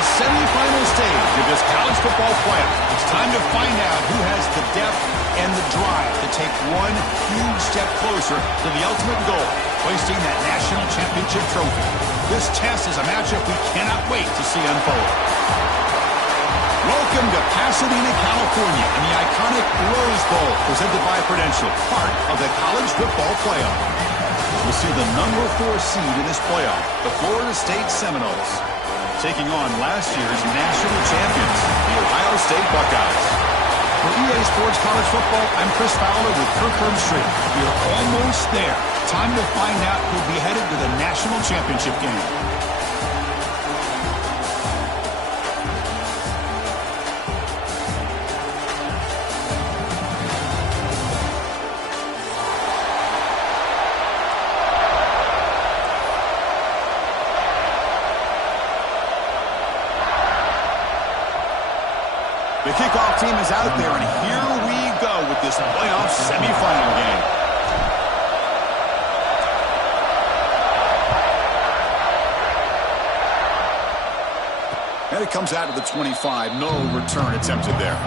the semifinal stage of this college football playoff. It's time to find out who has the depth and the drive to take one huge step closer to the ultimate goal, hoisting that national championship trophy. This test is a matchup we cannot wait to see unfold. Welcome to Pasadena, California, and the iconic Rose Bowl, presented by Prudential, part of the college football playoff. We'll see the number 4 seed in this playoff, the Florida State Seminoles, taking on last year's national champions, the Ohio State Buckeyes. For EA Sports College Football, I'm Chris Fowler with Kirk Herbstreit. We're almost there. Time to find out who'll be headed to the national championship game. The kickoff team is out there, and here we go with this playoff semifinal game. And it comes out of the 25. No return attempted there.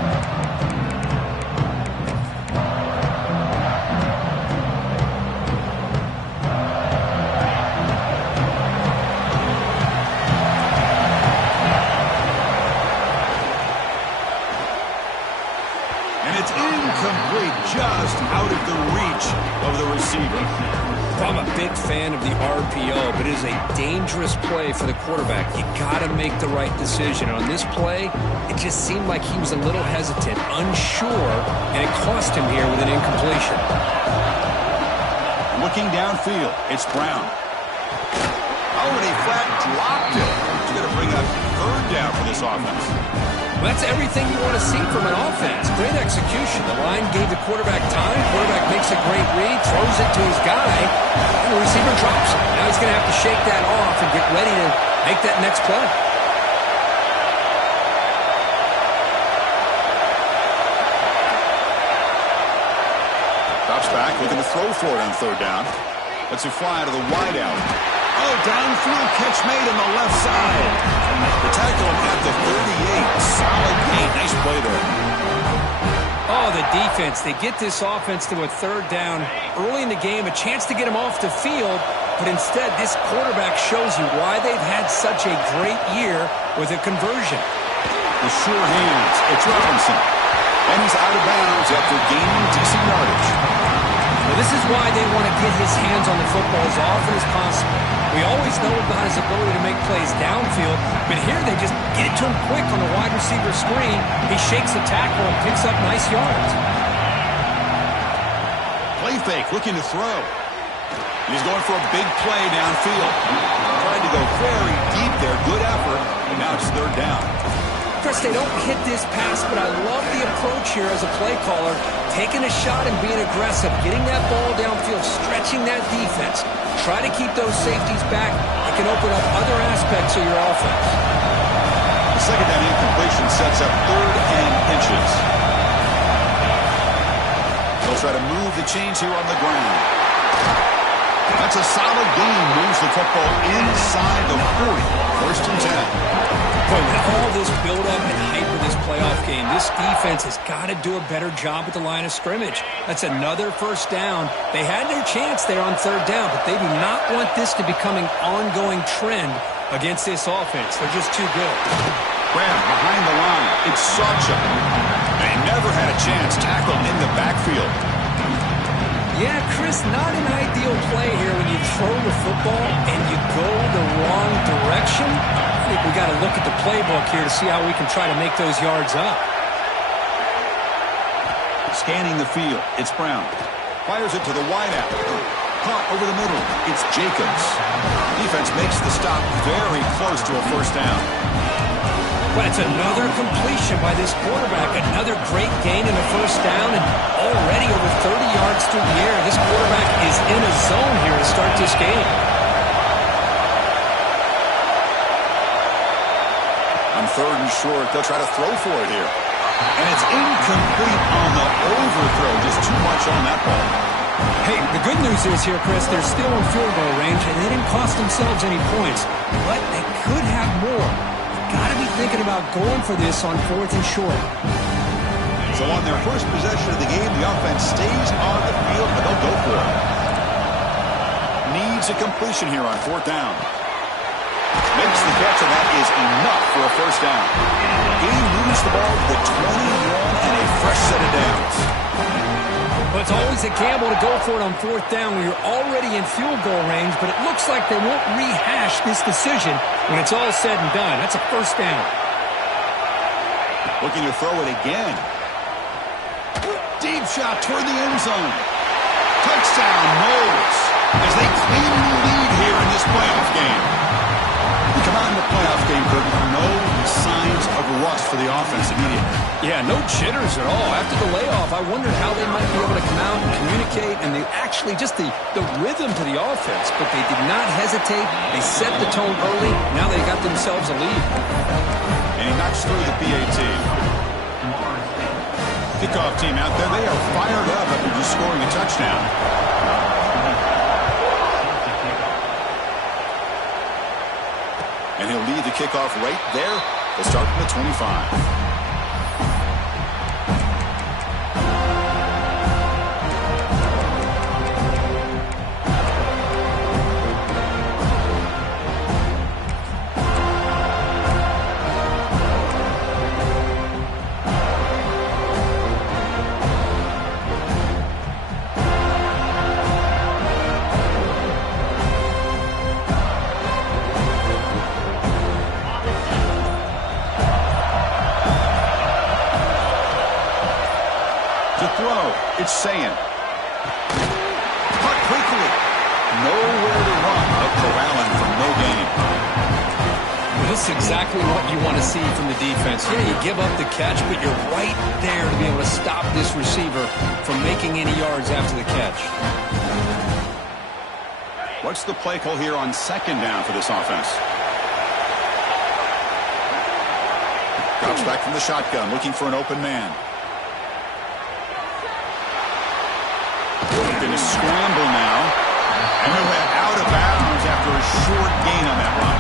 Just out of the reach of the receiver. I'm a big fan of the RPO, but it is a dangerous play for the quarterback. You got to make the right decision. On this play, it just seemed like he was a little hesitant, unsure, and it cost him here with an incompletion. Looking downfield, it's Brown. Already flat dropped it. He's going to bring up 3rd down for this offense. That's everything you want to see from an offense. Great execution. The line gave the quarterback time. Quarterback makes a great read, throws it to his guy, and the receiver drops it. Now he's going to have to shake that off and get ready to make that next play. Drops back, looking to throw for it on 3rd down. Lets it fly to the wideout. Oh, downfield catch made on the left side. The tackle at the 38. Solid gain. Nice play there. Oh, the defense. They get this offense to a 3rd down early in the game, a chance to get him off the field, but instead this quarterback shows you why they've had such a great year with a conversion. The sure hands. It's Robinson. And he's out of bounds after gaining decent yardage. Well, this is why they want to get his hands on the football as often as possible. We always know about his ability to make plays downfield, but here they just get it to him quick on the wide receiver screen. He shakes the tackle and picks up nice yards. Play fake, looking to throw. He's going for a big play downfield. Tried to go very deep there. Good effort. And now it's 3rd down. Chris, they don't hit this pass, but I love the approach here as a play caller. Taking a shot and being aggressive, getting that ball downfield, stretching that defense. Try to keep those safeties back. It can open up other aspects of your offense. The 2nd down incompletion sets up 3rd and inches. They'll try to move the chains here on the ground. That's a solid gain. Moves the football inside the 40. 1st and 10. Boy, with all this build-up and hype of this playoff game, this defense has got to do a better job at the line of scrimmage. That's another 1st down. They had their chance there on 3rd down, but they do not want this to become an ongoing trend against this offense. They're just too good. Graham behind the line. It's Sacha. They never had a chance. Tackled in the backfield. Yeah, Chris, not an ideal play here when you throw the football and you go the wrong direction. I think we got to look at the playbook here to see how we can try to make those yards up. Scanning the field, it's Brown. Fires it to the wideout. Caught over the middle, it's Jacobs. Defense makes the stop very close to a 1st down. But it's another completion by this quarterback. Another great gain in the 1st down, and already over 30 yards through the air. This quarterback is in a zone here to start this game. On 3rd and short, they'll try to throw for it here. And it's incomplete on the overthrow. Just too much on that ball. Hey, the good news is here, Chris, they're still in field goal range, and they didn't cost themselves any points. But they could have more. got to be thinking about going for this on 4th and short. So on their first possession of the game, the offense stays on the field, but they'll go for it. Needs a completion here on 4th down. Makes the catch, and that is enough for a first down. He moves the ball to the 21 and a fresh set of downs. Well, it's always a gamble to go for it on 4th down when you're already in field goal range, but it looks like they won't rehash this decision when it's all said and done. That's a first down. Looking to throw it again. Deep shot toward the end zone. Touchdown, Knowles, as they claim the lead here in this playoff game. We come out in the playoff game, Kirk, no signs of rust for the offense immediately. Yeah, no jitters at all. After the layoff, I wondered how they might be able to come out and communicate, and they actually just the rhythm to the offense, but they did not hesitate. They set the tone early. Now they got themselves a lead. And he knocks through the PAT. Kickoff team out there, they are fired up after just scoring a touchdown. And he'll lead the kickoff right there. They'll start from the 25. It's saying. Caught quickly. Nowhere to run, but corralling for no gain. Well, this is exactly what you want to see from the defense. Yeah, you give up the catch, but you're right there to be able to stop this receiver from making any yards after the catch. What's the play call here on 2nd down for this offense? Drops back from the shotgun, looking for an open man. Going to scramble now. And he went out of bounds after a short gain on that run.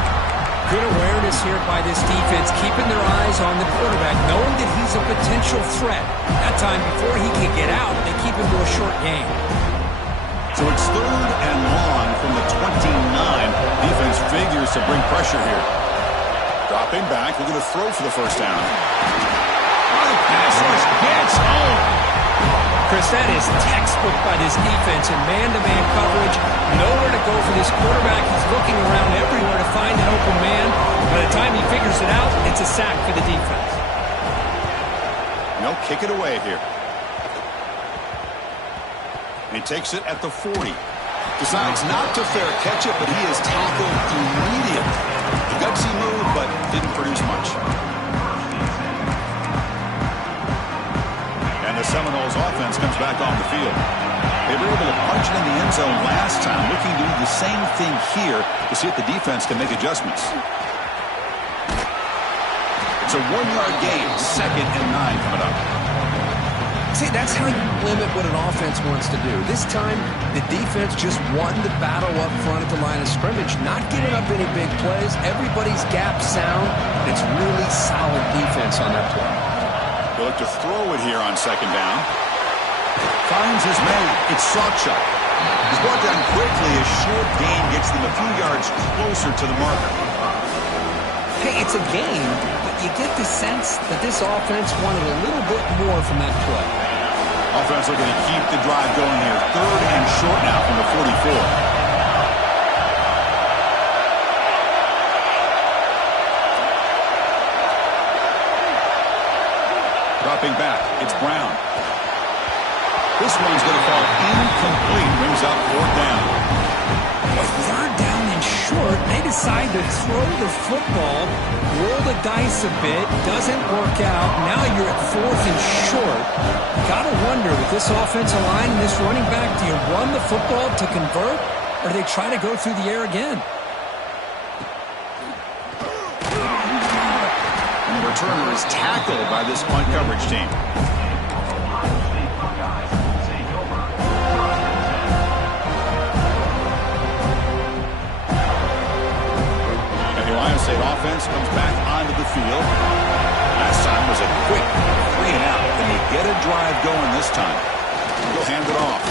Good awareness here by this defense, keeping their eyes on the quarterback, knowing that he's a potential threat. That time, before he can get out, they keep him to a short gain. So it's 3rd and long from the 29. Defense figures to bring pressure here. Dropping back, looking to throw for the first down. The pass rush gets home. Chris, that is textbook by this defense in man-to-man coverage. Nowhere to go for this quarterback. He's looking around everywhere to find an open man. By the time he figures it out, it's a sack for the defense. No, kick it away here. And he takes it at the 40. Decides not to fair catch it, but he is tackled immediately. A gutsy move, but didn't produce much. And the Seminoles offense comes back on the field. They were able to punch it in the end zone last time, looking to do the same thing here to see if the defense can make adjustments. It's a 1-yard gain, 2nd and 9 coming up. See, that's how you limit what an offense wants to do. This time, the defense just won the battle up front at the line of scrimmage, not giving up any big plays. Everybody's gap sound. It's really solid defense on that play. He'll look to throw it here on 2nd down. Finds his man. It's Sawchuk. He's brought down quickly. A short gain gets them a few yards closer to the marker. Hey, it's a game, but you get the sense that this offense wanted a little bit more from that play. Offense looking to keep the drive going here. 3rd and short now from the 44. Dropping back, it's Brown. This one's going to fall incomplete. Brings up 4th down. 3rd down and short. They decide to throw the football, roll the dice a bit, doesn't work out. Now you're at 4th and short. Got to wonder, with this offensive line and this running back, do you run the football to convert, or do they try to go through the air again? Returner is tackled by this punt coverage team. And the Ohio State offense comes back onto the field. Last time was a quick 3-and-out. Can they get a drive going this time? He'll hand it off.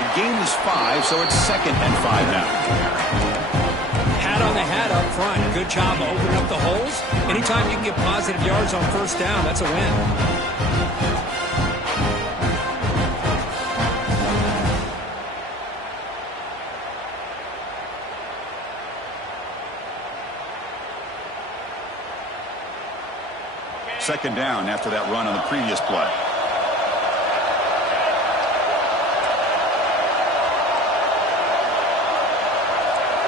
The game is 5, so it's 2nd and 5 now. Hat on the hat up front. Good job opening up the holes. Anytime you can get positive yards on first down, that's a win. Second down after that run on the previous play.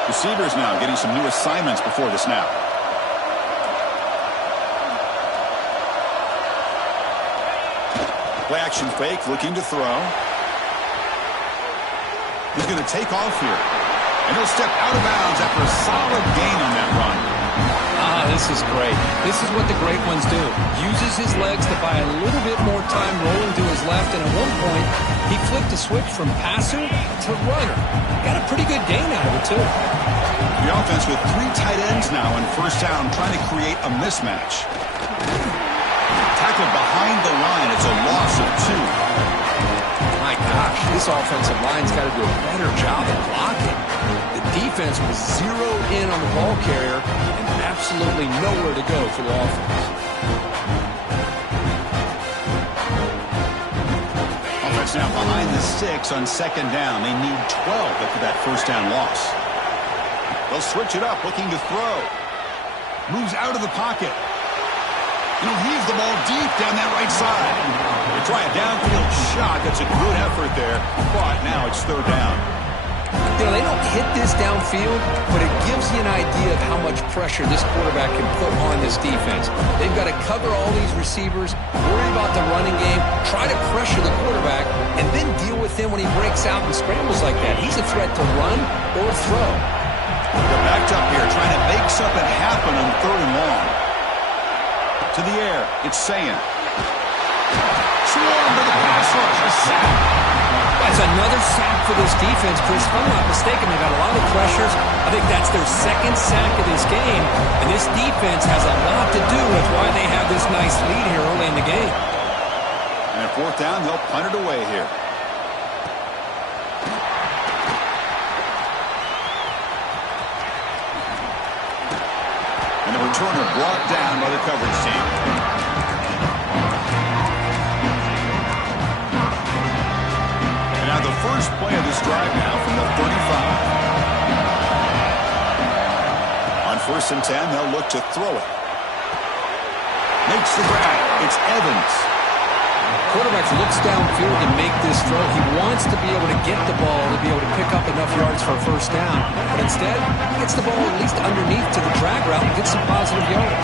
Receivers now getting some new assignments before the snap. Play action fake, looking to throw. He's going to take off here. And he'll step out of bounds after a solid gain on that run. This is great. This is what the great ones do. Uses his legs to buy a little bit more time rolling to his left, and at one point, he flipped a switch from passer to runner. Got a pretty good gain out of it, too. The offense with 3 tight ends now in first down, trying to create a mismatch. Tackled behind the line. It's a loss of 2. My gosh, this offensive line's got to do a better job of blocking. The defense was zeroed in on the ball carrier and absolutely nowhere to go for the offense. Offense now behind the 6 on second down. They need 12 after that first down loss. They'll switch it up, looking to throw. Moves out of the pocket. He'll heave the ball deep down that right side. They try a downfield shot. That's a good effort there, but now it's third down. They don't hit this downfield, but it gives you an idea of how much pressure this quarterback can put on this defense. They've got to cover all these receivers, worry about the running game, try to pressure the quarterback, and then deal with him when he breaks out and scrambles like that. He's a threat to run or throw. They're backed up here, trying to make something happen on third and long. To the air, it's Sayan. Swarm to the pass rush, a sack. That's another sack for this defense, Chris. If I'm not mistaken, they've got a lot of pressures. I think that's their 2nd sack of this game. And this defense has a lot to do with why they have this nice lead here early in the game. And at fourth down, they'll punt it away here. And the returner brought down by the coverage team. Now the first play of this drive now from the 35. On 1st and 10, they'll look to throw it. Makes the grab. It's Evans. Quarterback looks downfield to make this throw. He wants to be able to get the ball to be able to pick up enough yards for a first down. But instead, he gets the ball at least underneath to the drag route and gets some positive yards.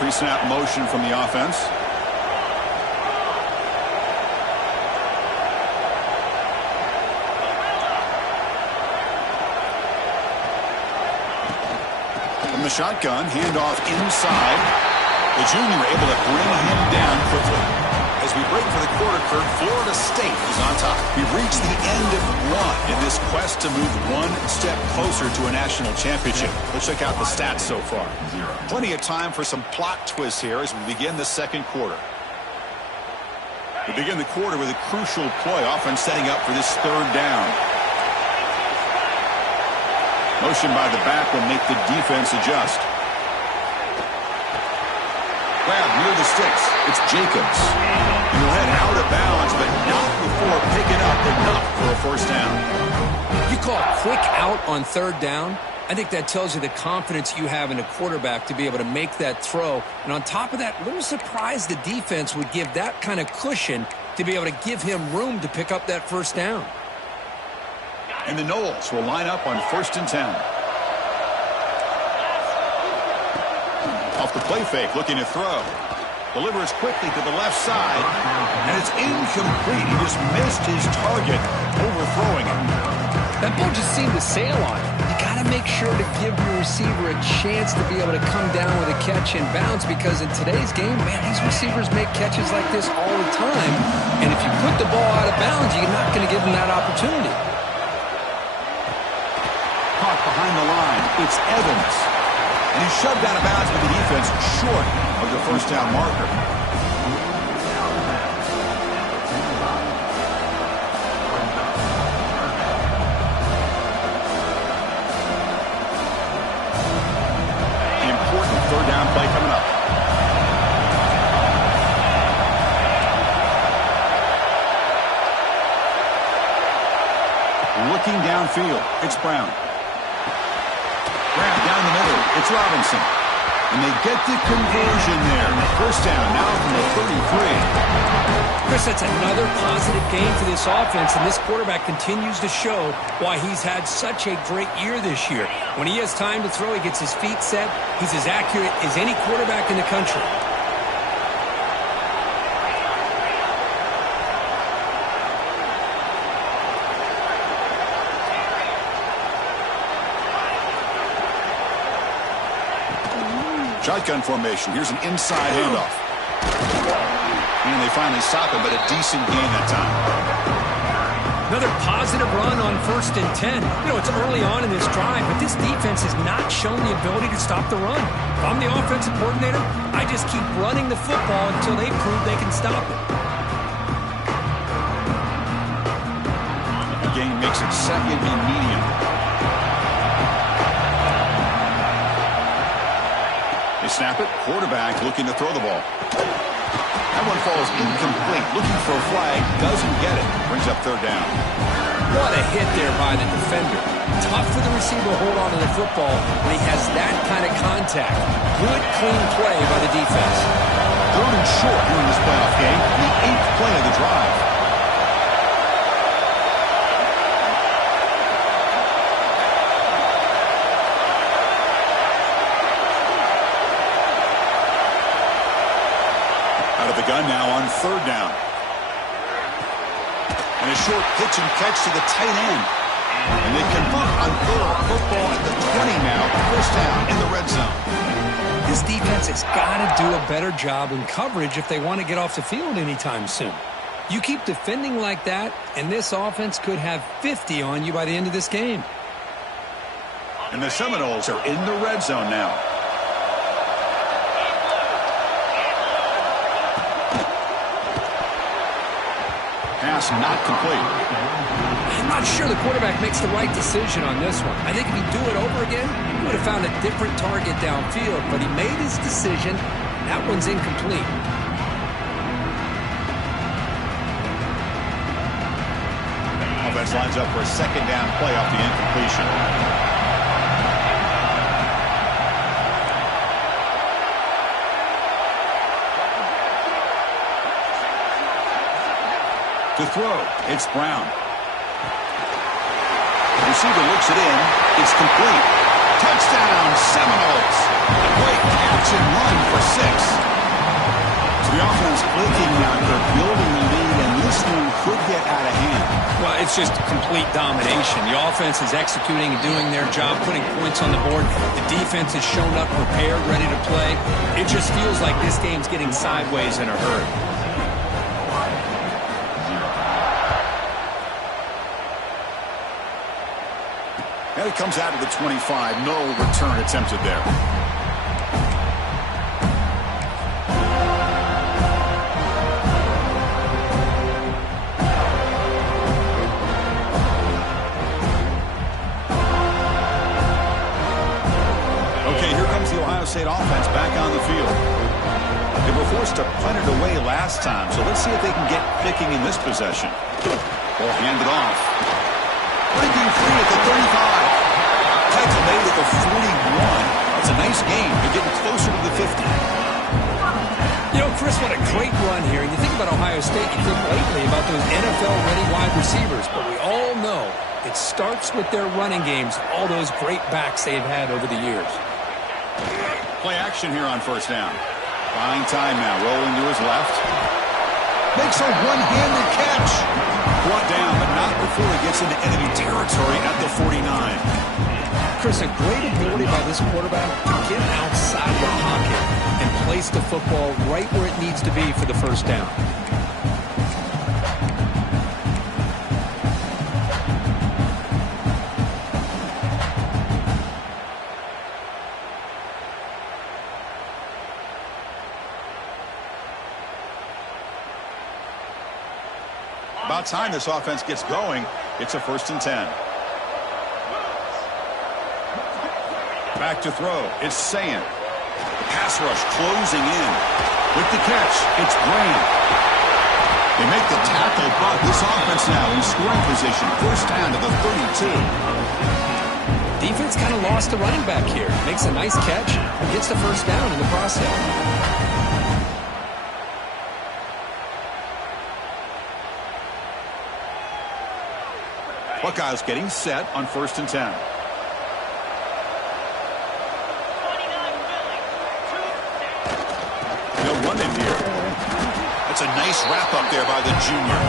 Pre-snap motion from the offense. From the shotgun, handoff inside. The junior able to bring him down quickly. As we break for the quarter, Kurt, Florida State is on top. We've reached the end of one in this quest to move one step closer to a national championship. Let's check out the stats so far. Plenty of time for some plot twists here as we begin the second quarter. We begin the quarter with a crucial play, often setting up for this third down. Motion by the back will make the defense adjust. Grab near the sticks. It's Jacobs. And he'll head out of bounds, but not before picking up enough for a first down. You call quick out on third down. I think that tells you the confidence you have in a quarterback to be able to make that throw. And on top of that, a little surprised the defense would give that kind of cushion to be able to give him room to pick up that first down. And the Knowles will line up on 1st and 10. Off the play fake, looking to throw. Delivers quickly to the left side, and it's incomplete. He just missed his target, overthrowing it. That ball just seemed to sail on him. You got to make sure to give your receiver a chance to be able to come down with a catch in bounds, because in today's game, man, these receivers make catches like this all the time. And if you put the ball out of bounds, you're not going to give them that opportunity. behind the line. It's Evans. And he's shoved out of bounds with the defense short of the first down marker. Important third down play coming up. Looking downfield, it's Brown. Grab down the middle, it's Robinson. And they get the conversion there. First down now from the 33. Chris, that's another positive game for this offense, and this quarterback continues to show why he's had such a great year this year. When he has time to throw, he gets his feet set. He's as accurate as any quarterback in the country. Shotgun formation. Here's an inside handoff. And they finally stop him, but a decent gain that time. Another positive run on 1st and 10. You know, it's early on in this drive, but this defense has not shown the ability to stop the run. If I'm the offensive coordinator, I just keep running the football until they prove they can stop it. The game makes it 2nd and medium. Snap it. Quarterback looking to throw the ball. That one falls incomplete. Looking for a flag. Doesn't get it. Brings up 3rd down. What a hit there by the defender. Tough for the receiver to hold on to the football when he has that kind of contact. Good, clean play by the defense. 3rd and short here in this playoff game. The 8th play of the drive. The gun now on 3rd down. And a short pitch and catch to the tight end. And they convert on 3rd. Football at the 20 now. 1st down in the red zone. This defense has got to do a better job in coverage if they want to get off the field anytime soon. You keep defending like that, and this offense could have 50 on you by the end of this game. And the Seminoles are in the red zone now. Pass not complete. I'm not sure the quarterback makes the right decision on this one. I think if he'd do it over again, he would have found a different target downfield, but he made his decision. That one's incomplete. Offense lines up for a 2nd down play off the incompletion. To throw, it's Brown. The receiver looks it in. It's complete. Touchdown, Seminoles. A great catch and run for 6. So the offense clicking now. They're building the lead, and this one could get out of hand. Well, it's just complete domination. The offense is executing and doing their job, putting points on the board. The defense has shown up prepared, ready to play. It just feels like this game's getting sideways in a hurry. And it comes out of the 25. No return attempted there. Okay, here comes the Ohio State offense back on the field. They were forced to punt it away last time, so let's see if they can get clicking in this possession. Ball handed off. Breaking free at the 35. Tackle made at the 41. That's a nice game. They're getting closer to the 50. You know, Chris, what a great run here. And you think about Ohio State, you think lately about those NFL-ready wide receivers. But we all know it starts with their running games, all those great backs they've had over the years. Play action here on 1st down. Buying time now. Rolling to his left. Makes a one-handed catch. Brought down, but not before he gets into enemy territory at the 49. Chris, a great ability by this quarterback to get outside the pocket and place the football right where it needs to be for the 1st down. About time this offense gets going. It's a 1st and 10. Back to throw. It's Sayan. Pass rush closing in. With the catch, it's Graham. They make the tackle, but this offense now in scoring position. 1st down to the 32. Defense kind of lost the running back here. Makes a nice catch. Gets the 1st down in the process. Buckeyes getting set on 1st and 10. They'll run it here. That's a nice wrap up there by the junior.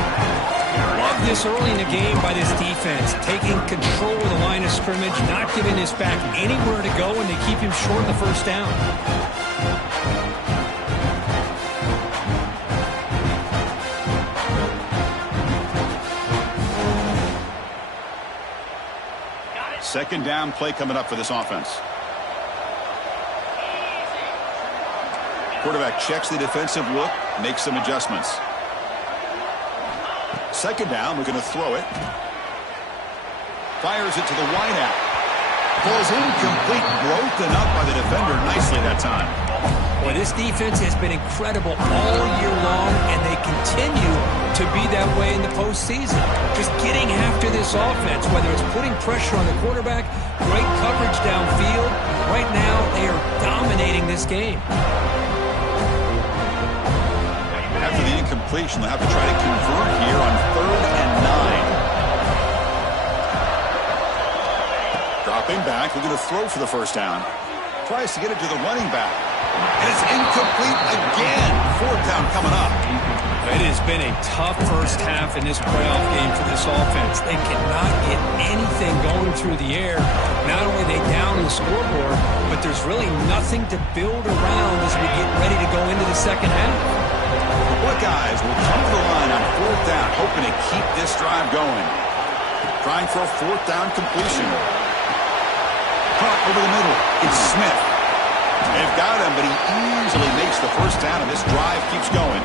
Love this early in the game by this defense. Taking control of the line of scrimmage, not giving this back anywhere to go, and they keep him short the 1st down. Second down play coming up for this offense. Quarterback checks the defensive look, makes some adjustments. Second down, we're going to throw it. Fires it to the wideout. Ball's incomplete, broken up by the defender nicely that time. Boy, this defense has been incredible all year long, and they continue to be that way in the postseason. Just getting after this offense, whether it's putting pressure on the quarterback, great coverage downfield. Right now, they are dominating this game. After the incompletion, they'll have to try to convert here on 3rd and 9. Dropping back, we're going to throw for the 1st down. Tries to get it to the running back. And it's incomplete again. 4th down coming up. It has been a tough 1st half in this playoff game for this offense. They cannot get anything going through the air. Not only are they down the scoreboard, but there's really nothing to build around as we get ready to go into the 2nd half. Buckeyes will come to the line on 4th down, hoping to keep this drive going. Trying for a 4th down completion. Caught over the middle. It's Smith. They've got him, but he easily makes the 1st down, and this drive keeps going.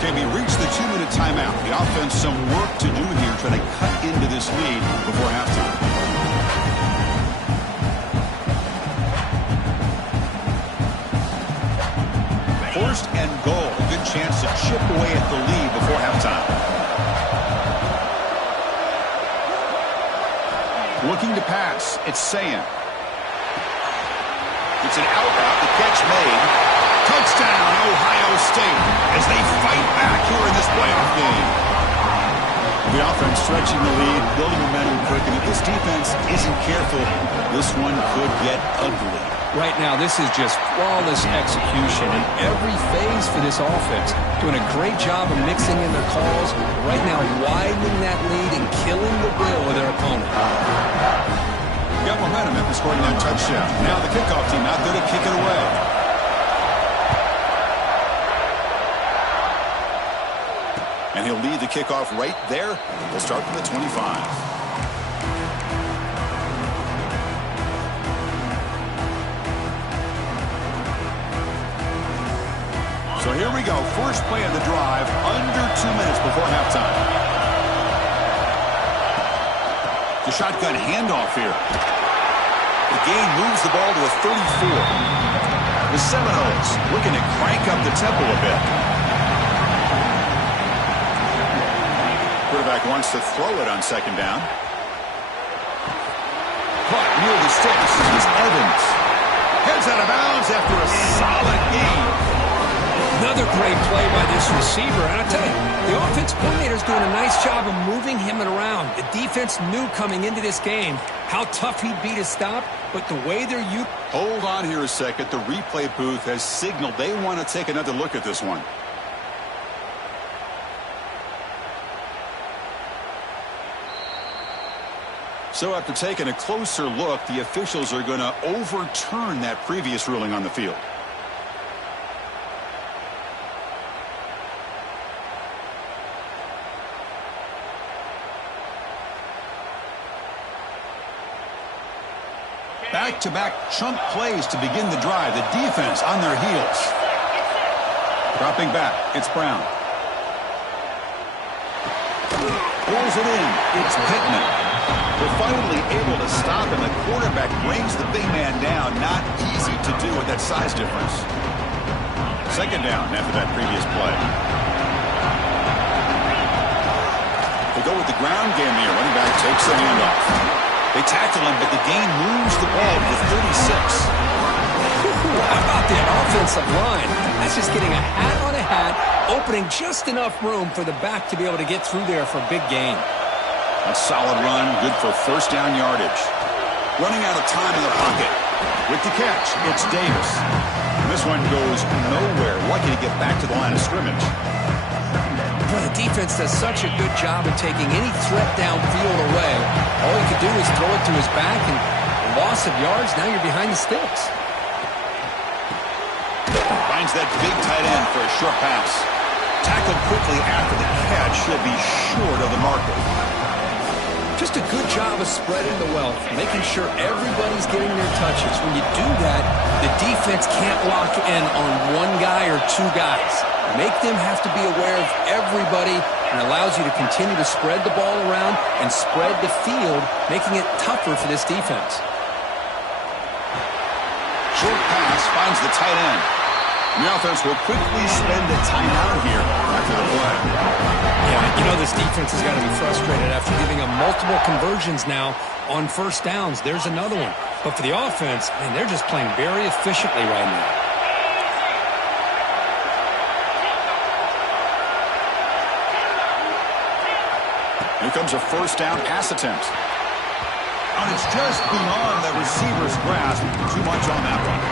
Okay, we reached the 2-minute timeout. The offense some work to do here, trying to cut into this lead before halftime. First and goal. A good chance to chip away at the lead before halftime. Looking to pass. It's Sayan. It's an out route. The catch made. Touchdown, Ohio State, as they fight back here in this playoff game. The offense stretching the lead, building momentum quick, and if this defense isn't careful, this one could get ugly. Right now, this is just flawless execution in every phase for this offense. Doing a great job of mixing in their calls. Right now, widening that lead and killing the will of their opponent. Got momentum after scoring that touchdown. Now the kickoff team out there to kick it away. And he'll lead the kickoff right there. We'll start from the 25. So here we go. First play of the drive, under 2 minutes before halftime. The shotgun handoff here. The game moves the ball to the 34. The Seminoles looking to crank up the tempo a bit. Quarterback wants to throw it on 2nd down. Caught near the sticks is Evans. Heads out of bounds after a solid game. Another great play by this receiver. And I'll tell you, the offense coordinator's doing a nice job of moving him around. The defense knew coming into this game how tough he'd be to stop, but the way they're used... Hold on here a second. The replay booth has signaled they want to take another look at this one. So after taking a closer look, the officials are going to overturn that previous ruling on the field. Back-to-back chunk plays to begin the drive. The defense on their heels. Dropping back, it's Brown. Pulls it in. It's Pittman. They're finally able to stop him. The quarterback brings the big man down. Not easy to do with that size difference. Second down after that previous play. They go with the ground game here. Running back takes the handoff. They tackle him, but the gain moves the ball to 36. How about that offensive line? That's just getting a hat on a hat, opening just enough room for the back to be able to get through there for a big gain. A solid run, good for first down yardage. Running out of time in the pocket. With the catch, it's Davis. And this one goes nowhere. Lucky to get back to the line of scrimmage. Boy, the defense does such a good job of taking any threat downfield away. All he could do is throw it to his back, and loss of yards, now you're behind the sticks. Finds that big tight end for a short pass. Tackled quickly after the catch. Should be short of the marker. Just a good job of spreading the wealth, making sure everybody's getting their touches. When you do that, the defense can't lock in on one guy or two guys. Make them have to be aware of everybody, and allows you to continue to spread the ball around and spread the field, making it tougher for this defense. Short pass finds the tight end. And the offense will quickly spend a timeout here after the play. Yeah, you know this defense has got to be frustrated after giving them multiple conversions now on first downs. There's another one. But for the offense, man, they're just playing very efficiently right now. Here comes a first down pass attempt. And it's just beyond the receiver's grasp. Too much on that one.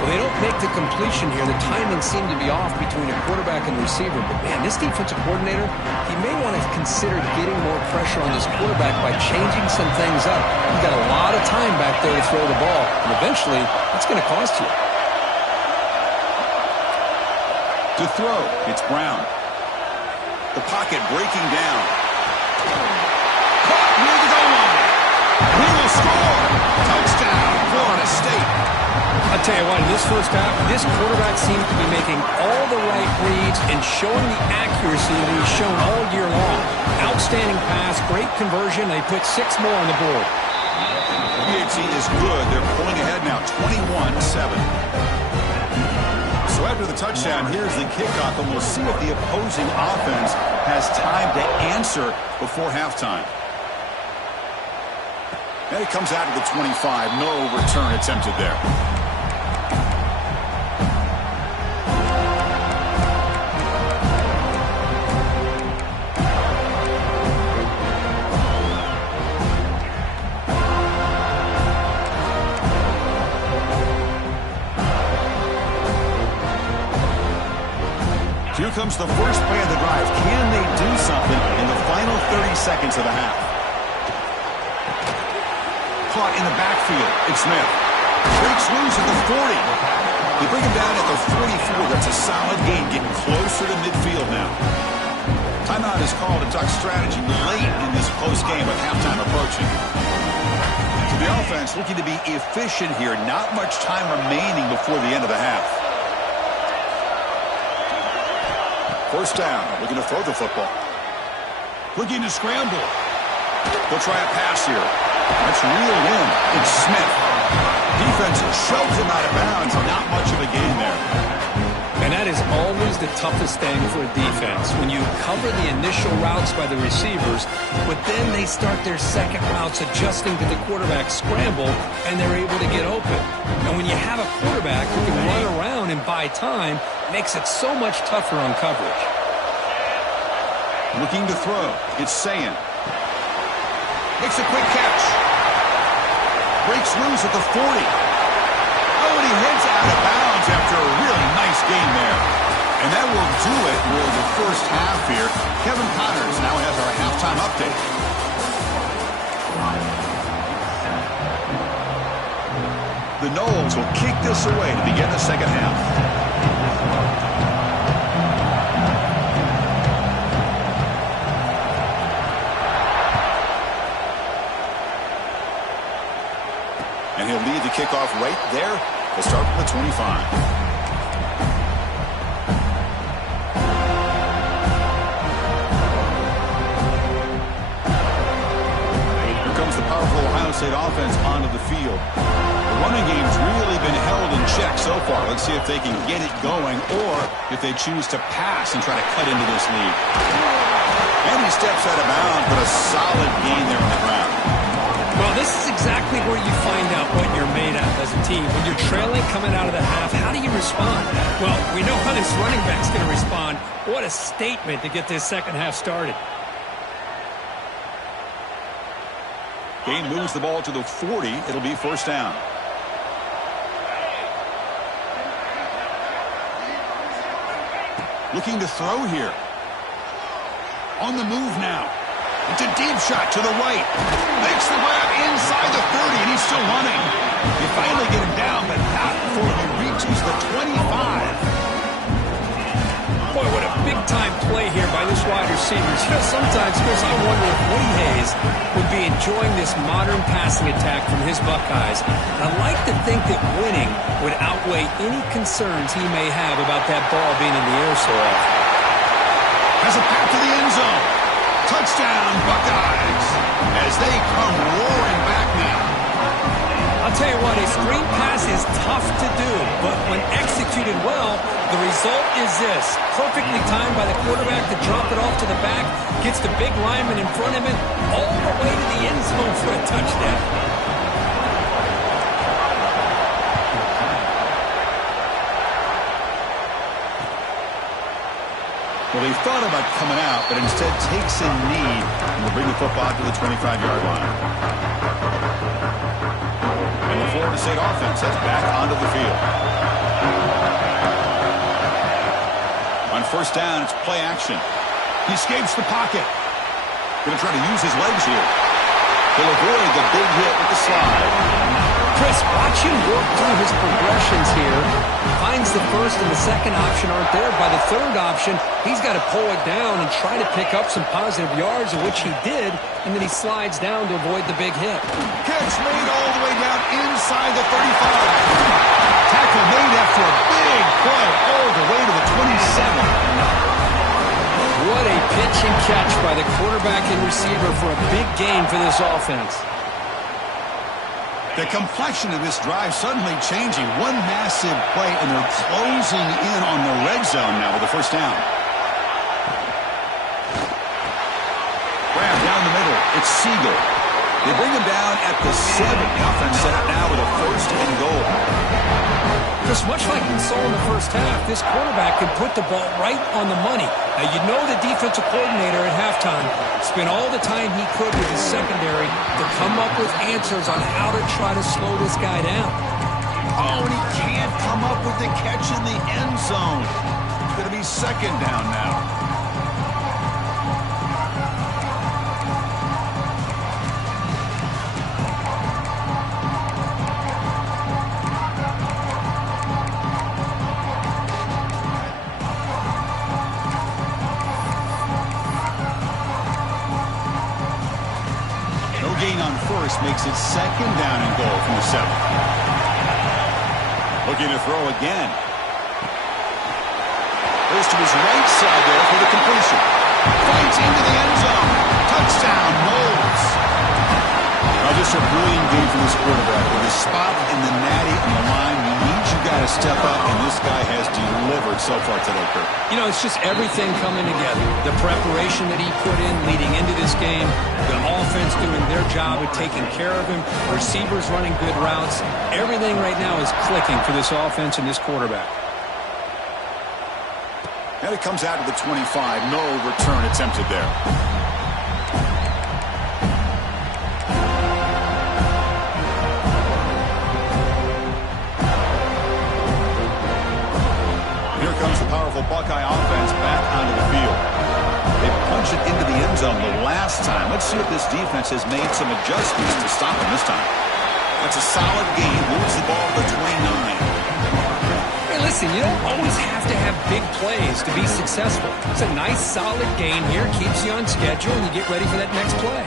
Well, they don't make the completion here. The timing seemed to be off between a quarterback and receiver. But, man, this defensive coordinator, he may want to consider getting more pressure on this quarterback by changing some things up. He's got a lot of time back there to throw the ball. And eventually, that's going to cost you. To throw, it's Brown. The pocket breaking down. Caught near the goal line. He will score. Touchdown, Florida State. I'll tell you what, in this first half, this quarterback seems to be making all the right reads and showing the accuracy that he's shown all year long. Outstanding pass, great conversion. They put 6 more on the board. PHC is good. They're pulling ahead now, 21-7. So after the touchdown, here's the kickoff, and we'll see if the opposing offense has time to answer before halftime. And it comes out to the 25. No return attempted there. Here comes the first play of the drive. Can they do something in the final 30 seconds of the half? Caught in the backfield. It's Smith. Breaks loose at the 40. They bring him down at the 44. That's a solid gain, getting closer to midfield now. Timeout is called to talk strategy late in this close game with halftime approaching. To the offense, looking to be efficient here. Not much time remaining before the end of the half. First down, looking to throw the football. Looking to scramble. They'll try a pass here. That's reeled in. It's Smith. Defense shoves him out of bounds. Not much of a gain there. And that is always the toughest thing for a defense. When you cover the initial routes by the receivers, but then they start their second routes adjusting to the quarterback scramble, and they're able to get open. And when you have a quarterback who can run around and buy time, it makes it so much tougher on coverage. Looking to throw. It's Sayin. Makes a quick catch. Breaks loose at the 40. Oh, and he heads out of bounds after a really nice gain there. And that will do it for the first half here. Kevin Connors now has our halftime update. The Noles will kick this away to begin the second half. And he'll lead the kickoff right there. We'll start from the 25. offense onto the field. The running game's really been held in check so far. Let's see if they can get it going or if they choose to pass and try to cut into this lead. And he steps out of bounds, but a solid gain there on the ground. Well, this is exactly where you find out what you're made of as a team. When you're trailing coming out of the half, how do you respond? Well, we know how this running back's going to respond. What a statement to get this second half started. Game moves the ball to the 40. It'll be first down. Looking to throw here. On the move now. It's a deep shot to the right. Makes the grab inside the 30, and he's still running. You finally get him down, but not before he reaches the 25. Boy, what a big-time play here by this wide receiver. You know, sometimes, Chris, I wonder if Woody Hayes would be enjoying this modern passing attack from his Buckeyes. And I like to think that winning would outweigh any concerns he may have about that ball being in the air so often. Has a path to the end zone. Touchdown, Buckeyes, as they come roaring back now. I'll tell you what, a screen pass is tough to do, but when executed well, the result is this. Perfectly timed by the quarterback to drop it off to the back, gets the big lineman in front of him, all the way to the end zone for a touchdown. Well, he thought about coming out, but instead takes a knee and will bring the football to the 25-yard line. And the Florida State offense heads back onto the field. On first down, it's play action. He escapes the pocket. Going to try to use his legs here. He'll avoid the big hit with the slide. Chris, watch him work through his progressions here. Finds the first and the second option aren't there. By the third option, he's got to pull it down and try to pick up some positive yards, of which he did, and then he slides down to avoid the big hit. Catch made all the way down inside the 35. Tackle made after a big play all the way to the 27. What a pitch and catch by the quarterback and receiver for a big gain for this offense. The complexion of this drive suddenly changing. One massive play, and they're closing in on the red zone now with the first down. Grab down the middle. It's Siegel. They bring him down at the 7. The offense set up now with a first and goal. Just much like we saw in the first half, this quarterback can put the ball right on the money. Now, you know the defensive coordinator at halftime spent all the time he could with his secondary to come up with answers on how to try to slow this guy down. Oh, and he can't come up with the catch in the end zone. It's going to be second down now. Gain on first makes it second down and goal from the 7. Looking to throw again. Goes to his right side there for the completion. Fights into the end zone. Touchdown, Knowles. Now just a brilliant game from this quarterback. With his spot in the natty on the line, you need you got to step up, and this guy has delivered so far today, Kurt. You know, it's just everything coming together. The preparation that he put in leading into this game, the offense doing their job of taking care of him, receivers running good routes. Everything right now is clicking for this offense and this quarterback. And it comes out to the 25. No return attempted there. Here comes the powerful Buckeye offense back onto the field. They punch it into the end zone the last time. Let's see if this defense has made some adjustments to stop him this time. That's a solid game. Moves the ball to the 29. Hey, listen, you don't always have to have big plays to be successful. It's a nice, solid gain here. Keeps you on schedule, and you get ready for that next play.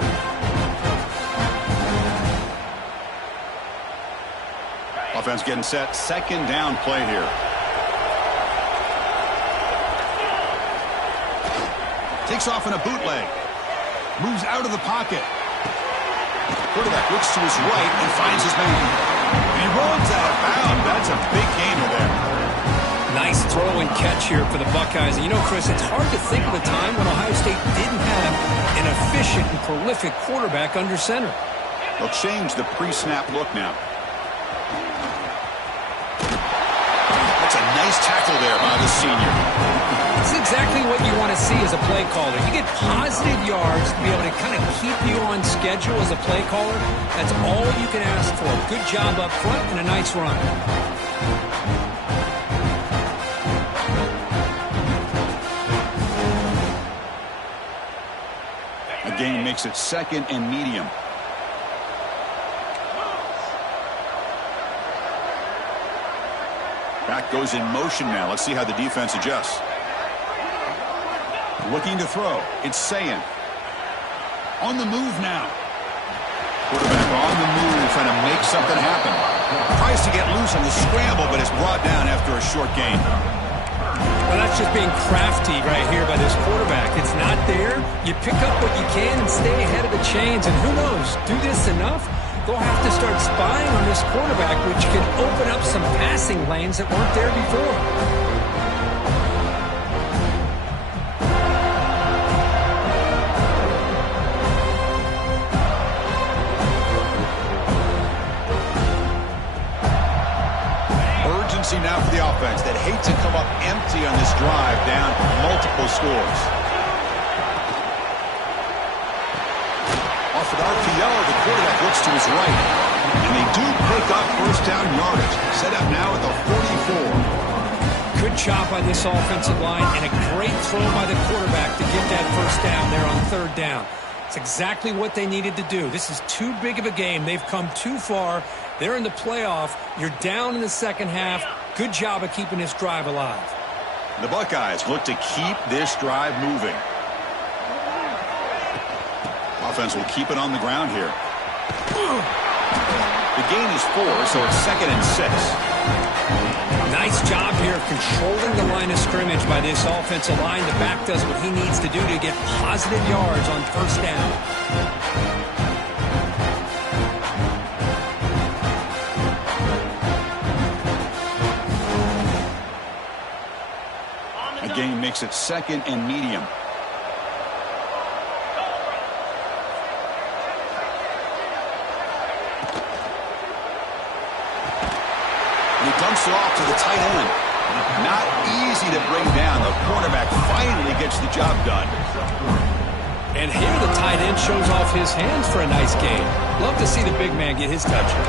Offense getting set. Second down play here. Takes off in a bootleg. Moves out of the pocket. Quarterback looks to his right and finds his man. He runs out of bounds. That's a big gainer there. Nice throw and catch here for the Buckeyes. And you know, Chris, it's hard to think of a time when Ohio State didn't have an efficient and prolific quarterback under center. They'll change the pre-snap look now. That's a nice tackle there by the senior. It's exactly what you want to see as a play caller. You get positive yards to be able to kind of keep you on schedule as a play caller. That's all you can ask for. Good job up front and a nice run. The game makes it 2nd and medium. Back goes in motion now. Let's see how the defense adjusts. Looking to throw. It's Sayin. On the move now. Quarterback on the move, trying to make something happen. Tries to get loose on the scramble, but is brought down after a short gain. Well, that's just being crafty right here by this quarterback. It's not there. You pick up what you can and stay ahead of the chains. And who knows, do this enough, they'll have to start spying on this quarterback, which can open up some passing lanes that weren't there before. Now for the offense that hates to come up empty on this drive down multiple scores. Off an RPO, the quarterback looks to his right. And they do pick up first down yardage. Set up now at the 44. Good job by this offensive line and a great throw by the quarterback to get that first down there on 3rd down. It's exactly what they needed to do. This is too big of a game. They've come too far. They're in the playoff. You're down in the second half. Good job of keeping this drive alive. The Buckeyes look to keep this drive moving. Offense will keep it on the ground here. The gain is 4, so it's 2nd and 6. Nice job here of controlling the line of scrimmage by this offensive line. The back does what he needs to do to get positive yards on first down. The game makes it 2nd and medium. And he dumps it off to the tight end. Not easy to bring down. The cornerback finally gets the job done. And here the tight end shows off his hands for a nice gain. Love to see the big man get his touches.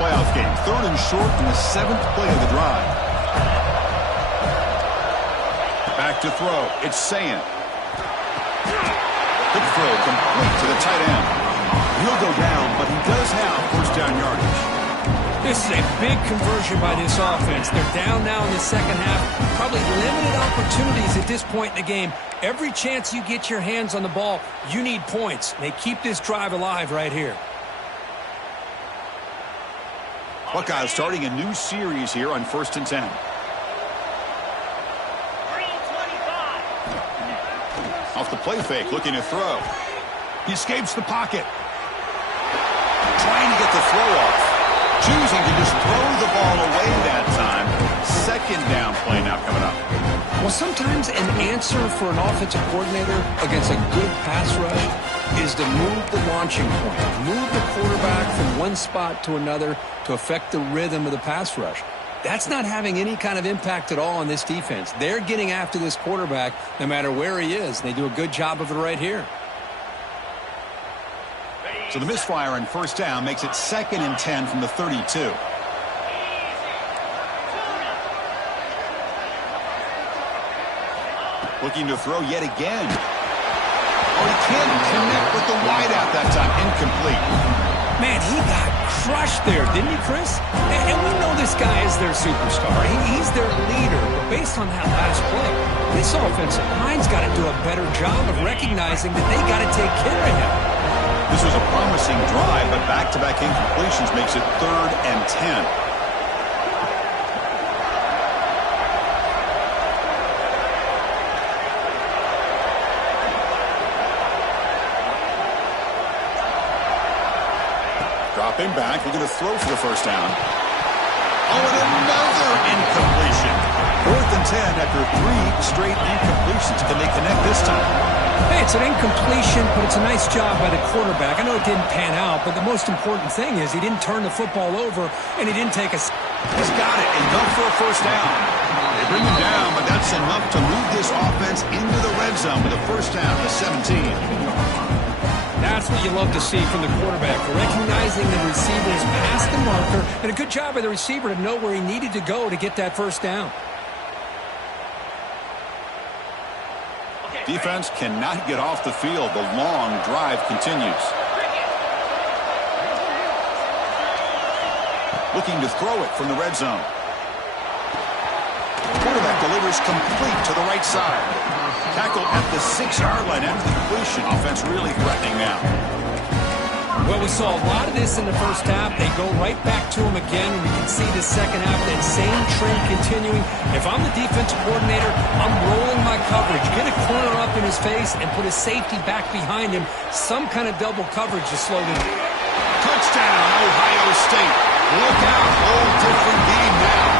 Playoff game. 3rd and short in the 7th play of the drive. Back to throw. It's Sayin. Good throw, complete to the tight end. He'll go down, but he does have first down yardage. This is a big conversion by this offense. They're down now in the second half. Probably limited opportunities at this point in the game. Every chance you get your hands on the ball, you need points. They keep this drive alive right here. Buckeyes starting a new series here on 1st and 10. Off the play fake, looking to throw. He escapes the pocket. Trying to get the throw off. Choosing to just throw the ball away that time. 2nd down play now coming up. Well, sometimes an answer for an offensive coordinator against a good pass rush is to move the launching point. Move the quarterback from one spot to another to affect the rhythm of the pass rush. That's not having any kind of impact at all on this defense. They're getting after this quarterback no matter where he is. They do a good job of it right here. So the misfire on first down makes it 2nd and 10 from the 32. Looking to throw yet again. Oh, he can't connect with the wideout that time. Incomplete. Man, he got crushed there, didn't he, Chris? And we know this guy is their superstar. He's their leader. But based on that last play, this offensive line's got to do a better job of recognizing that they got to take care of him. This was a promising drive, but back-to-back incompletions makes it 3rd and 10. Dropping back, looking to throw for the first down. Oh, and another incompletion. 4th and 10 after 3 straight incompletions. Can they connect this time? Hey, it's an incompletion, but it's a nice job by the quarterback. I know it didn't pan out, but the most important thing is he didn't turn the football over, and he didn't take a... He's got it. Enough for a first down. They bring him down, but that's enough to move this offense into the red zone with a first down to 17. That's what you love to see from the quarterback, recognizing the receiver is past the marker, and a good job by the receiver to know where he needed to go to get that first down. Defense cannot get off the field. The long drive continues. Looking to throw it from the red zone. Quarterback delivers complete to the right side. Tackle at the 6-yard line after the completion. Offense really threatening now. Well, we saw a lot of this in the first half. They go right back to him again. We can see the second half, that same trend continuing. If I'm the defensive coordinator, I'm rolling my coverage. Get a corner up in his face and put his safety back behind him. Some kind of double coverage to slow them. Touchdown, Ohio State. Look out. Whole different game now.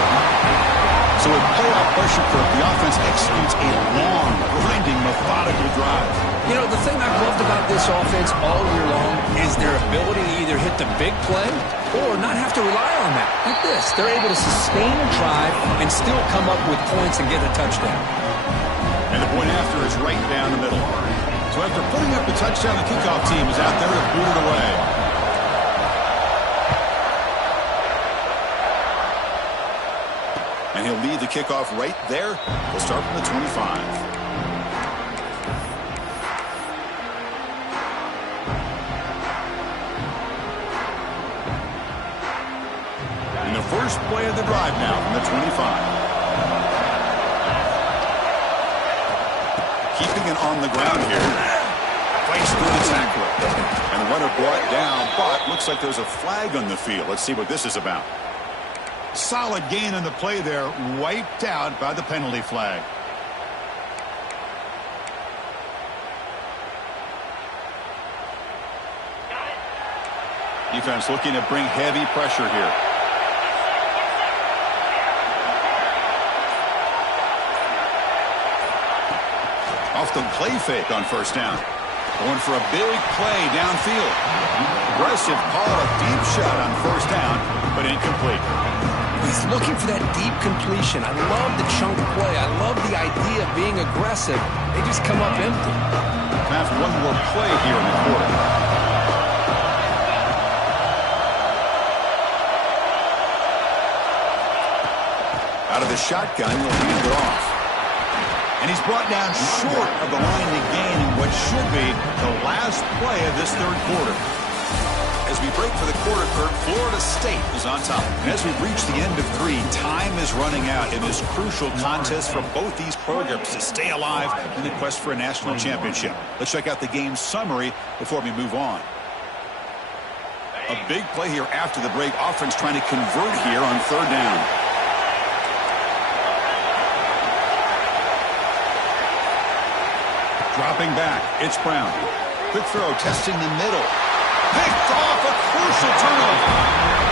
So with playoff pressure for the offense executes a long, grinding, methodical drive. You know, the thing I've loved about this offense all year long is their ability to either hit the big play or not have to rely on that. Like this, they're able to sustain a drive and still come up with points and get a touchdown. And the point after is right down the middle. So after putting up the touchdown, the kickoff team is out there to boot it away. And he'll lead the kickoff right there. We'll start from the 25. And the first play of the drive now from the 25. Keeping it on the ground here. Fights through the tackler. And the runner brought down, but looks like there's a flag on the field. Let's see what this is about. Solid gain on the play there, wiped out by the penalty flag. Defense looking to bring heavy pressure here. Off the play fake on first down. Going for a big play downfield. Aggressive call, a deep shot on first down, but incomplete. He's looking for that deep completion. I love the chunk play. I love the idea of being aggressive. They just come up empty. Have one more play here in the quarter. Out of the shotgun, he'll hand it off. And he's brought down short of the line to gain in what should be the last play of this third quarter. As we break for the quarter, Kurt, Florida State is on top. And as we've reached the end of 3, time is running out in this crucial contest for both these programs to stay alive in the quest for a national championship. Let's check out the game summary before we move on. A big play here after the break. Offense trying to convert here on third down. Dropping back, it's Brown. Quick throw, testing the middle. Picked off, a crucial turnover.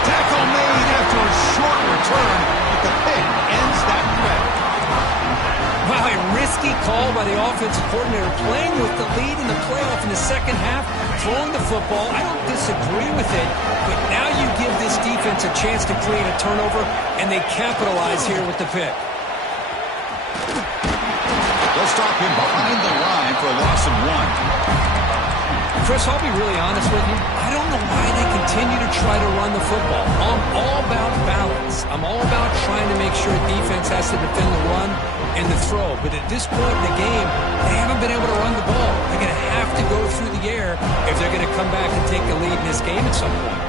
Tackle made after a short return, but the pick ends that threat. Wow, a risky call by the offensive coordinator, playing with the lead in the playoff in the second half, throwing the football. I don't disagree with it, but now you give this defense a chance to create a turnover, and they capitalize here with the pick. They'll stop him behind the line for a loss of 1. Chris, I'll be really honest with you. I don't know why they continue to try to run the football. I'm all about balance. I'm all about trying to make sure defense has to defend the run and the throw. But at this point in the game, they haven't been able to run the ball. They're going to have to go through the air if they're going to come back and take the lead in this game at some point.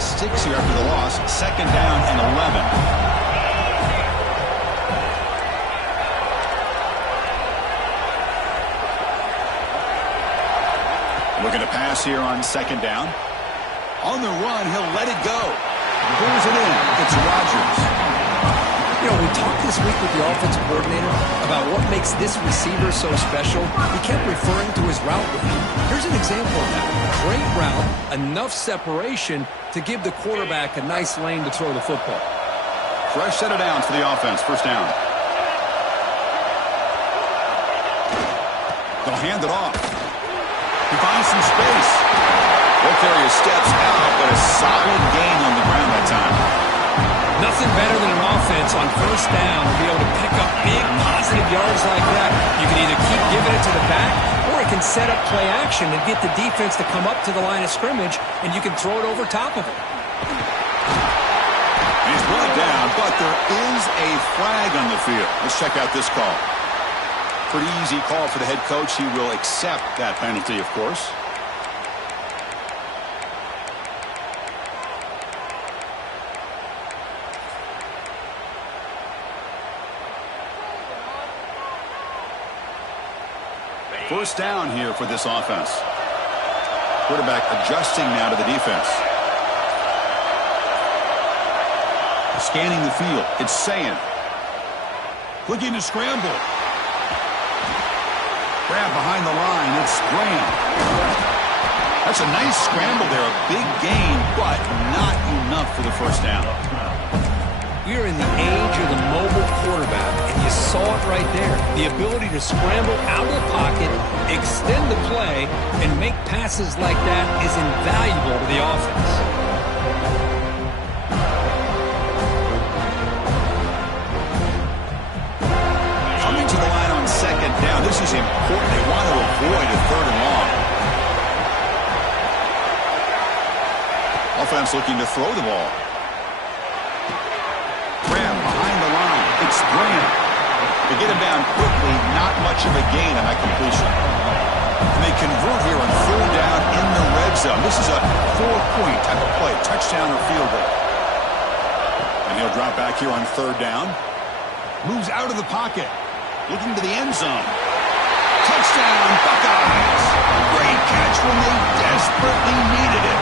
the sticks here after the loss. Second down and 11. Looking to pass here on second down. On the run, he'll let it go. Pulls it in. It's Rodgers. You know, we talked this week with the offensive coordinator about what makes this receiver so special. He kept referring to his route running. Here's an example of that. Great route, enough separation to give the quarterback a nice lane to throw the football. Fresh set of downs for the offense. First down. They'll hand it off. He finds some space. Carrier steps out, but a solid gain on the ground that time. Nothing better than an offense on first down to be able to pick up big positive yards like that. You can either keep giving it to the back, or it can set up play action and get the defense to come up to the line of scrimmage, and you can throw it over top of it. He's brought down, but there is a flag on the field. Let's check out this call. Pretty easy call for the head coach. He will accept that penalty, of course. First down here for this offense. Quarterback adjusting now to the defense. Scanning the field. It's Sayin. Looking to scramble. Grab behind the line. It's Graham. That's a nice scramble there. A big gain, but not enough for the first down. We are in the age of the mobile quarterback, and you saw it right there. The ability to scramble out of the pocket, extend the play, and make passes like that is invaluable to the offense. Coming to the line on second down. This is important. They want to avoid a third and long. Offense looking to throw the ball. It's Graham. They get him down quickly. Not much of a gain on that completion. And they convert here on third down in the red zone. This is a 4-point type of play. Touchdown or field goal. And he'll drop back here on third down. Moves out of the pocket. Looking to the end zone. Touchdown, Buckeyes. Great catch when they desperately needed it.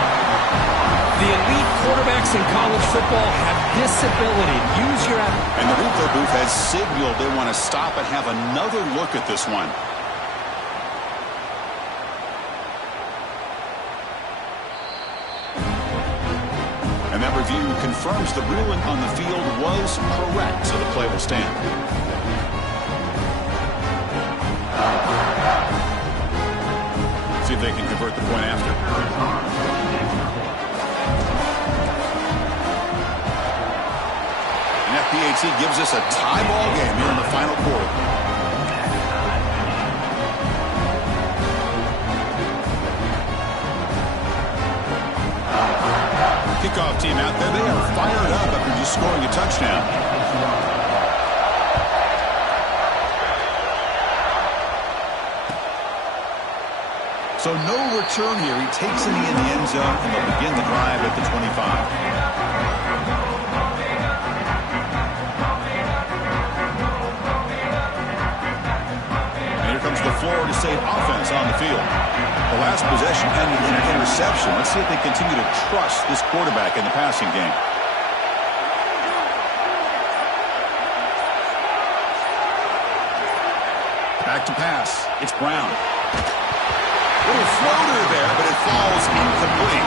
The elite quarterbacks in college football have this ability. Use your... And the replay booth has signaled they want to stop and have another look at this one. And that review confirms the ruling on the field was correct, so the play will stand. See if they can convert the point after. PAT gives us a tie ball game here in the final quarter. Kickoff team out there. They are fired up after just scoring a touchdown. So no return here. He takes it in the end zone, and they'll begin the drive at the 25. The Florida State offense on the field. The last possession ended in an interception. Let's see if they continue to trust this quarterback in the passing game. Back to pass. It's Brown. Little floater there, but it falls incomplete.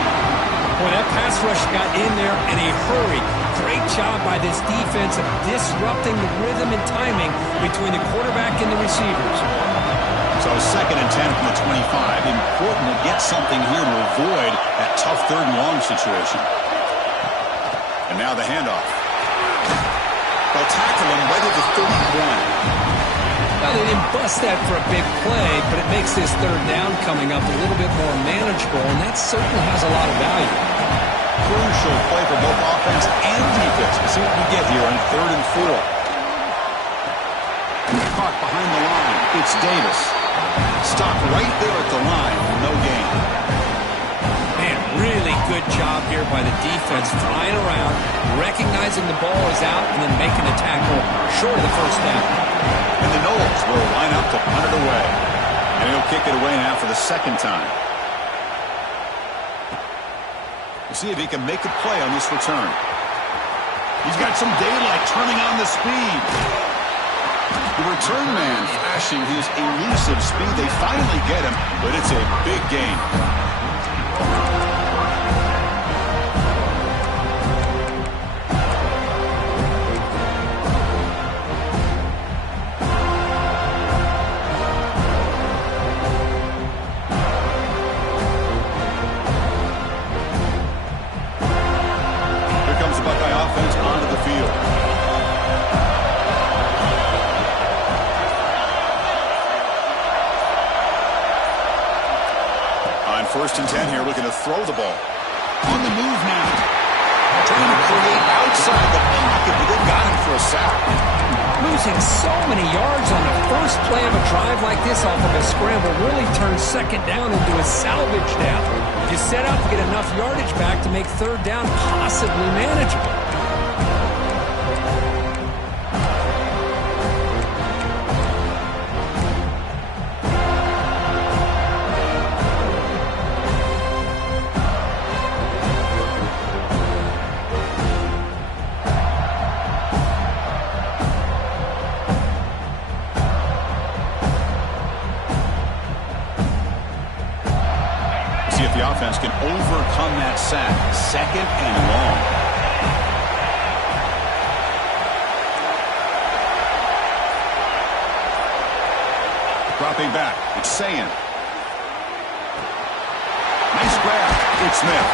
Boy, that pass rush got in there in a hurry. Great job by this defense of disrupting the rhythm and timing between the quarterback and the receivers. So second and 10 from the 25. Important to get something here to avoid that tough third and long situation. And now the handoff. They'll tackle him right at the 31. Well, they didn't bust that for a big play, but it makes this third down coming up a little bit more manageable, and that certainly has a lot of value. Crucial play for both offense and defense. Let's see what we get here on third and 4. Caught behind the line. It's Davis. Stop right there at the line. No gain. Man, really good job job here by the defense, flying around, recognizing the ball is out, and then making the tackle short of the first down. And the Knowles will line up to punt it away. And he'll kick it away now for the second time. We'll see if he can make a play on this return. He's got some daylight turning on the speed. The return man flashing his elusive speed. They finally get him, but it's a big gain. Here comes the Buckeye offense onto the field. First and 10 here, looking to throw the ball. On the move now. Trying to create outside the pocket, but they got him for a sack. Losing so many yards on the first play of a drive like this off of a scramble really turns second down into a salvage down. You set out to get enough yardage back to make third down possibly manageable. If the offense can overcome that sack, second and long. Dropping back, it's Sayin. Nice grab, it's Smith.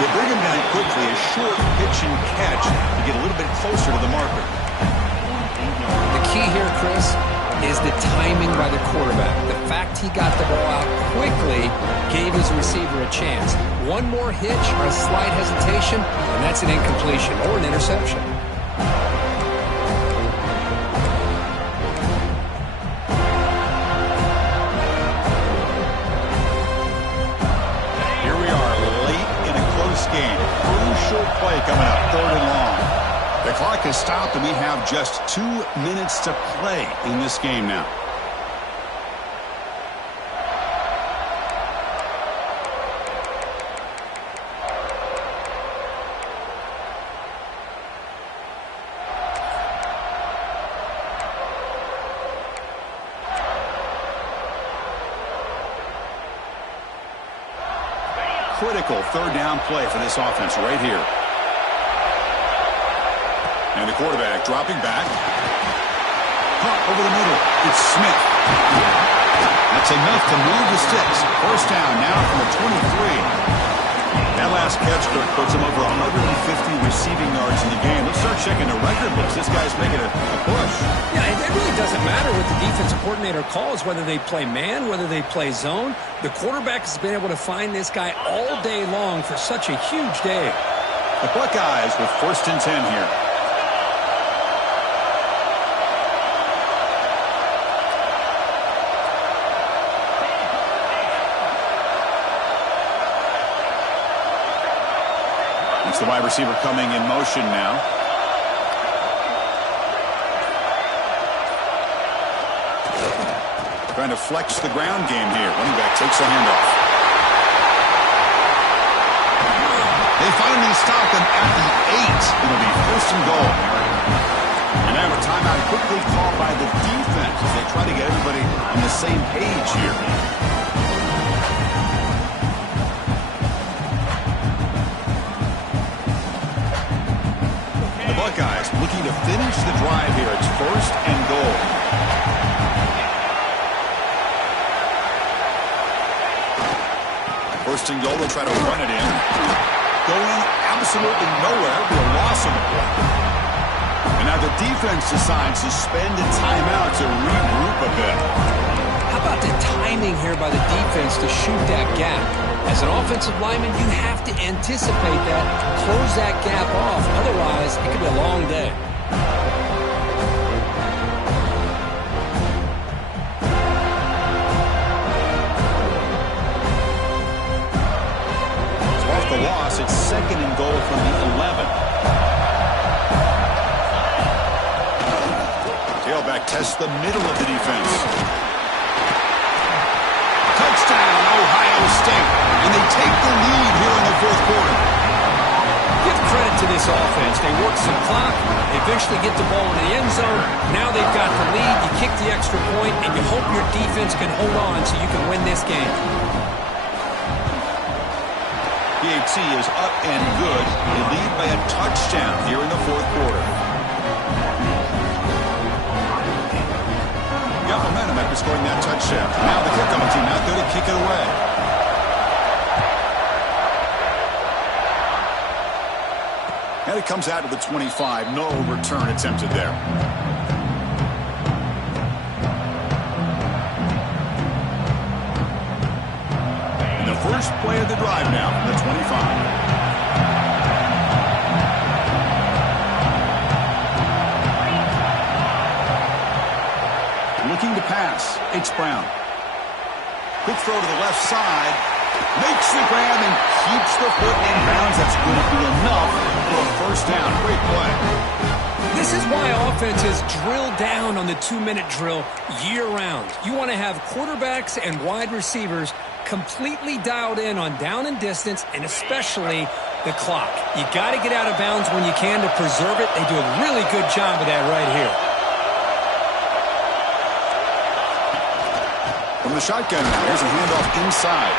They bring him down quickly, a short pitch and catch to get a little bit closer to the marker. The key here, Chris, is the timing by the quarterback. The fact he got the ball out quickly gave his receiver a chance. One more hitch or a slight hesitation, and that's an incompletion or an interception. Here we are, late in a close game. Crucial play coming up, third and long. The clock has stopped, and we have just 2 minutes to play in this game now. Critical third down play for this offense right here. And the quarterback dropping back. Caught over the middle. It's Smith. That's enough to move the sticks. First down now from the 23. That last catch, Kirk, puts him over 150 receiving yards in the game. Let's start checking the record books. This guy's making a push. Yeah, it really doesn't matter what the defensive coordinator calls, whether they play man, whether they play zone. The quarterback has been able to find this guy all day long for such a huge day. The Buckeyes with first and 10 here. It's the wide receiver coming in motion now. Trying to flex the ground game here. Running back takes a handoff. They finally stop him at the 8. It'll be first and goal. And now a timeout quickly called by the defense as they try to get everybody on the same page here. The Buckeyes looking to finish the drive here. It's first and goal. First and goal, they'll try to run it in. Going absolutely nowhere. It'll be a loss on the play. And now the defense decides to spend a timeout to regroup a bit. How about the timing here by the defense to shoot that gap? As an offensive lineman, you have to anticipate that, close that gap off. Otherwise, it could be a long day. with the loss, it's 2nd and goal from the 11. Tailback tests the middle of the defense. Touchdown, Ohio State. And they take the lead here in the 4th quarter. Give credit to this offense. They work some clock. They eventually get the ball in the end zone. Now they've got the lead. You kick the extra point, and you hope your defense can hold on so you can win this game. PAT is up and good. They lead by a touchdown here in the 4th quarter. Got momentum after scoring that touchdown. Now the kickoff team out there to kick it away. And it comes out to the 25. No return attempted there. And the first play of the drive now from the 25. Looking to pass. It's Brown. Quick throw to the left side. Makes the grab and keeps the foot in bounds. That's going to be enough for a first down. Great play. This is why offenses drill down on the 2-minute drill year-round. You want to have quarterbacks and wide receivers completely dialed in on down and distance, and especially the clock. You got to get out of bounds when you can to preserve it. They do a really good job of that right here. From the shotgun now, here's a handoff inside.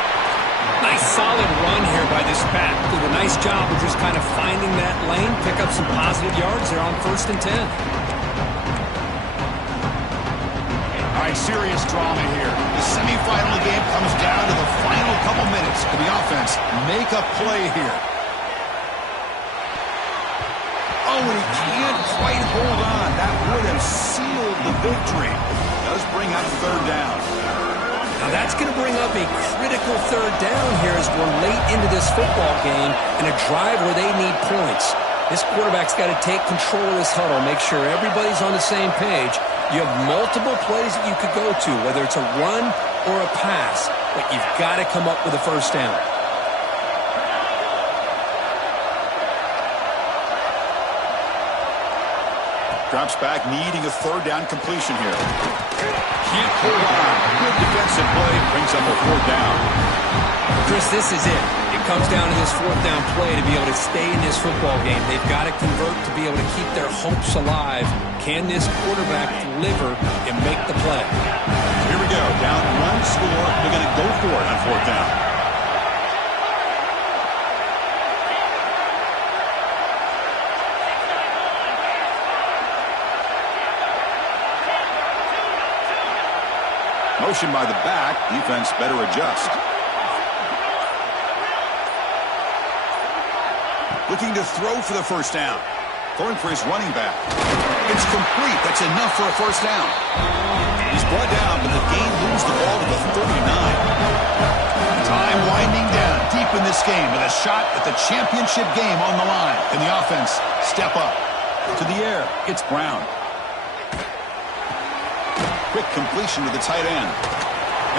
Nice solid run here by this back. Did a nice job of just kind of finding that lane, pick up some positive yards there on 1st and 10. All right, serious drama here. The semifinal game comes down to the final couple minutes. Can the offense make a play here? Oh, and he can't quite hold on. That would have sealed the victory. Does bring up 3rd down. Now that's going to bring up a critical 3rd down here as we're late into this football game in a drive where they need points. This quarterback's got to take control of this huddle, make sure everybody's on the same page. You have multiple plays that you could go to, whether it's a run or a pass, but you've got to come up with a first down. Drops back, needing a 3rd down completion here. Can't hold on. Good defensive play. Brings up a 4th down. Chris, this is it. It comes down to this 4th down play to be able to stay in this football game. They've got to convert to be able to keep their hopes alive. Can this quarterback deliver and make the play? Here we go. Down 1 score. They're going to go for it on 4th down. Motion by the back. Defense better adjust. Looking to throw for the first down. Going for his running back. It's complete. That's enough for a first down. He's brought down, but the game moves the ball to the 39. Time winding down deep in this game with a shot at the championship game on the line. Can the offense step up? To the air. It's Brown. Quick completion to the tight end.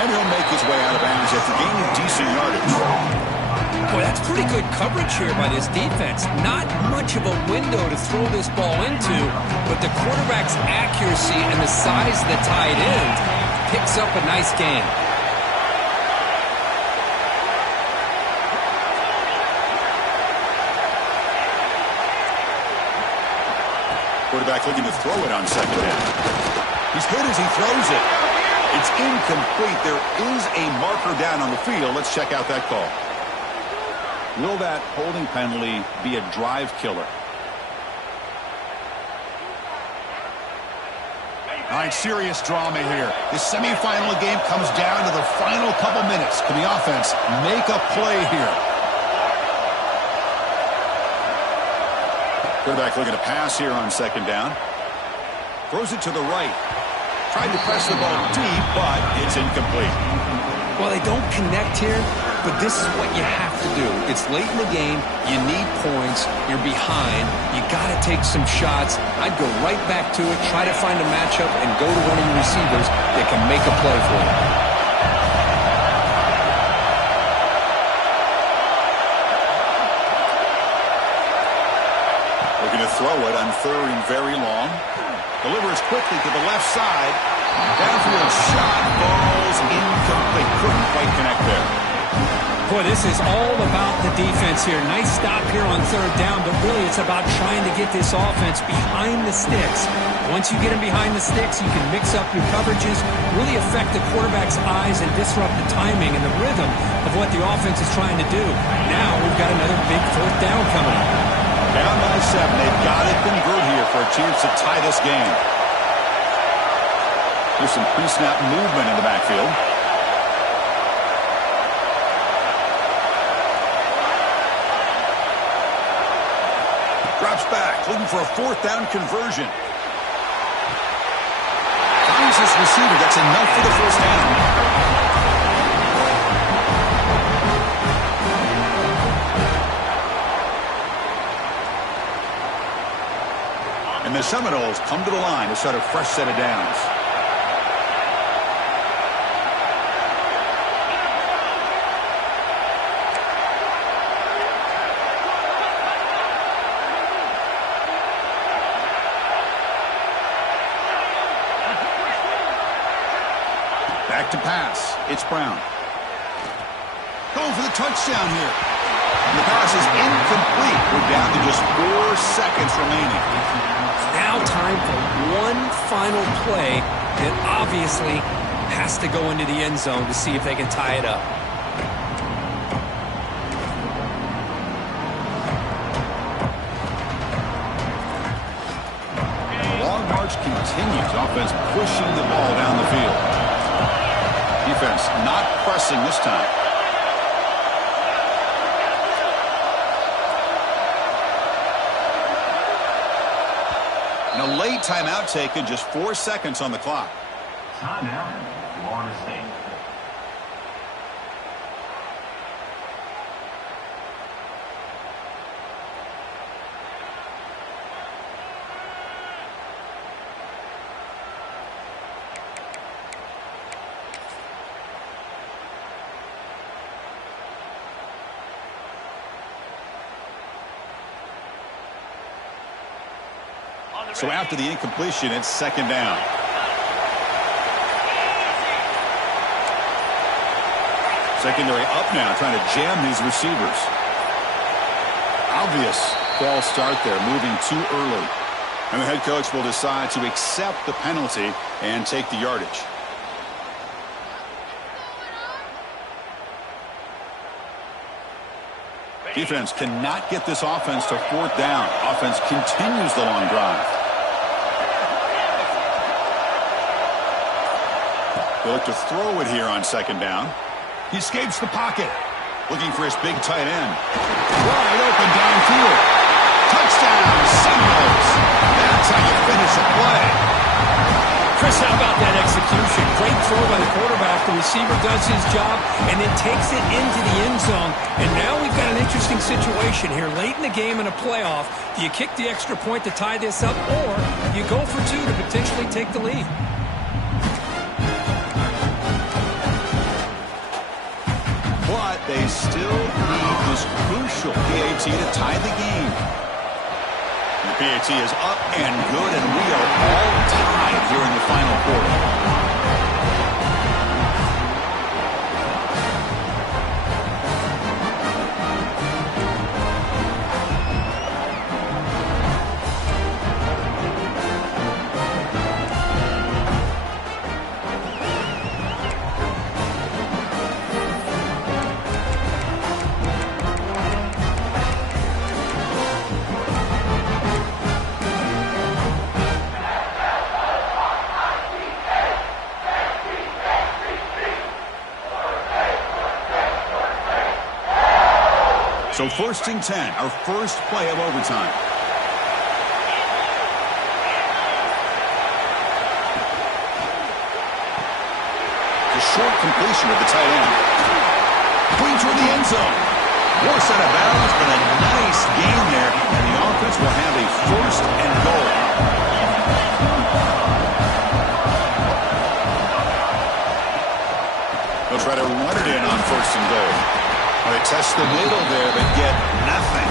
And he'll make his way out of bounds after gaining decent yardage. Boy, that's pretty good coverage here by this defense. Not much of a window to throw this ball into, but the quarterback's accuracy and the size of the tight end picks up a nice gain. Quarterback looking to throw it on 2nd down. He's hit as he throws it. It's incomplete. There is a marker down on the field. Let's check out that call. Will that holding penalty be a drive killer? All right, serious drama here. The semifinal game comes down to the final couple minutes. Can the offense make a play here? Quarterback looking to pass here on 2nd down. Throws it to the right. Tried to press the ball deep, but it's incomplete. Well, they don't connect here, but this is what you have to do. It's late in the game. You need points. You're behind. You got to take some shots. I'd go right back to it, try to find a matchup, and go to one of your receivers that can make a play for you. throw it on 3rd and very long. Delivers quickly to the left side. Downfield shot falls incomplete. Couldn't quite connect there. Boy, this is all about the defense here. Nice stop here on 3rd down, but really it's about trying to get this offense behind the sticks. Once you get them behind the sticks, you can mix up your coverages, really affect the quarterback's eyes and disrupt the timing and the rhythm of what the offense is trying to do. Now we've got another big 4th down coming up. Down by 7. They've got to convert here for a chance to tie this game. There's some pre-snap movement in the backfield. Drops back, looking for a 4th down conversion. Finds his receiver. That's enough for the 1st down. And the Seminoles come to the line to start a fresh set of downs. Back to pass. It's Brown. Going for the touchdown here. And the pass is incomplete. We're down to just 4 seconds remaining. Now time for one final play that obviously has to go into the end zone to see if they can tie it up. The long march continues. Offense pushing the ball down the field. Defense not pressing this time. And a late timeout taken, just 4 seconds on the clock. Timeout, Florida State. So after the incompletion, it's 2nd down. Secondary up now, trying to jam these receivers. Obvious false start there, moving too early. And the head coach will decide to accept the penalty and take the yardage. Defense cannot get this offense to 4th down. Offense continues the long drive. They look to throw it here on 2nd down. He escapes the pocket. Looking for his big tight end. Wide open downfield. Touchdown, Seminoles. That's how you finish a play. Chris, how about that execution? Great throw by the quarterback. The receiver does his job and then takes it into the end zone. And now we've got an interesting situation here. Late in the game in a playoff, do you kick the extra point to tie this up, or you go for 2 to potentially take the lead? But they still need this crucial PAT to tie the game. The PAT is up and good, and we are all tied here in the final quarter. So 1st and 10, our first play of overtime. The short completion of the tight end. Clean toward the end zone. Works out of bounds, but a nice gain there, and the offense will have a 1st and goal. They'll try to run it in on 1st and goal. They test the middle there, but get nothing.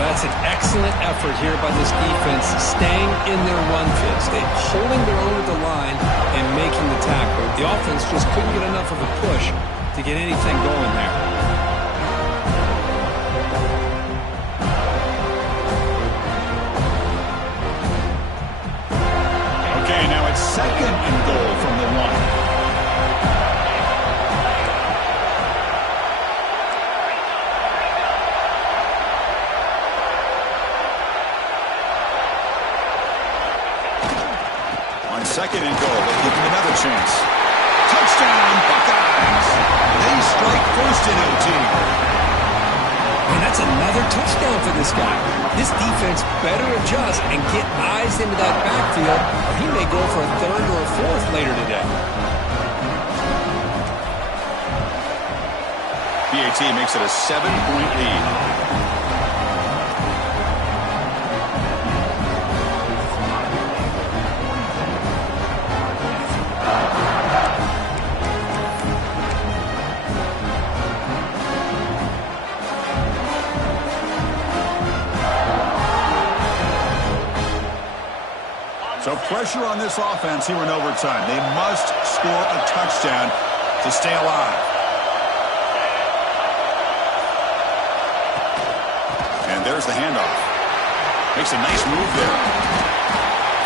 Well, that's an excellent effort here by this defense, staying in their run fits, holding their own at the line and making the tackle. The offense just couldn't get enough of a push to get anything going there. Okay, now it's 2nd and goal from the 1. On 2nd and goal, they'll give him another chance. Touchdown, Buckeyes! They strike first in OT. And that's another touchdown for this guy. This defense better adjust and get eyes into that backfield, or he may go for a 3rd or a 4th later today. PAT makes it a 7-point lead. So pressure on this offense here in overtime. They must score a touchdown to stay alive. And there's the handoff. Makes a nice move there.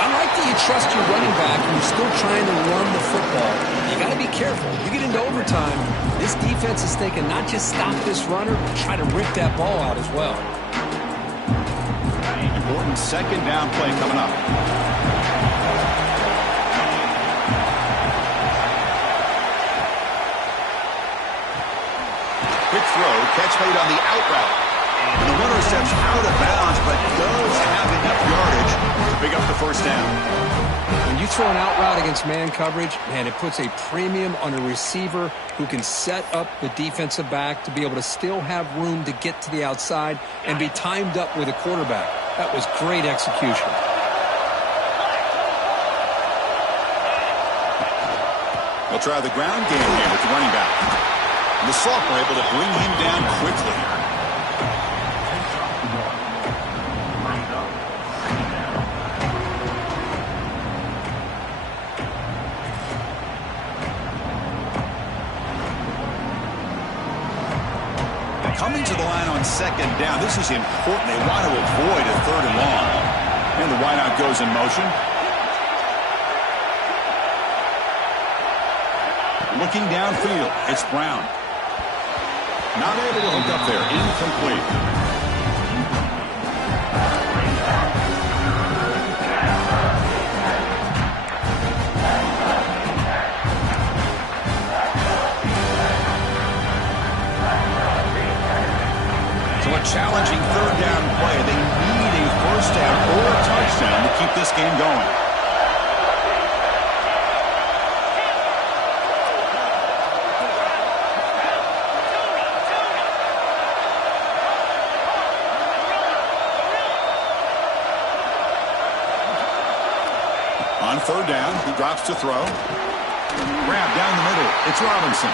I like that you trust your running back and you're still trying to run the football. You got to be careful. You get into overtime, this defense is thinking not just stop this runner, but try to rip that ball out as well. Important 2nd down play coming up. Quick throw, catch made on the out route. And the runner steps out of bounds, but does have enough yardage to pick up the 1st down. When you throw an out route against man coverage, man, it puts a premium on a receiver who can set up the defensive back to be able to still have room to get to the outside and be timed up with a quarterback. That was great execution. They'll try the ground game here with the running back. And the sophomore able to bring him down quickly. Coming to the line on 2nd down. This is important. They want to avoid a 3rd and long. And the wideout goes in motion. Looking downfield, it's Brown. Not able to hook up there. Incomplete. So a challenging 3rd down play. They need a 1st down or a touchdown to keep this game going. On 3rd down, he drops to throw. Grab down the middle. It's Robinson.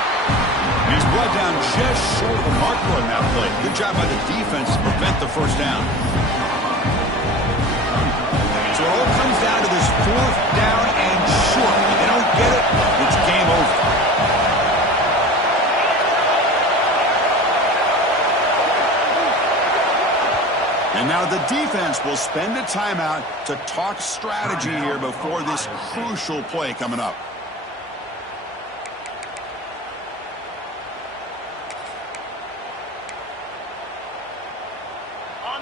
And he's brought down just short of the marker on that play. Good job by the defense to prevent the 1st down. So it all comes down to this 4th down and short. If they don't get it, it's game over. And now the defense will spend a timeout to talk strategy here before this crucial play coming up.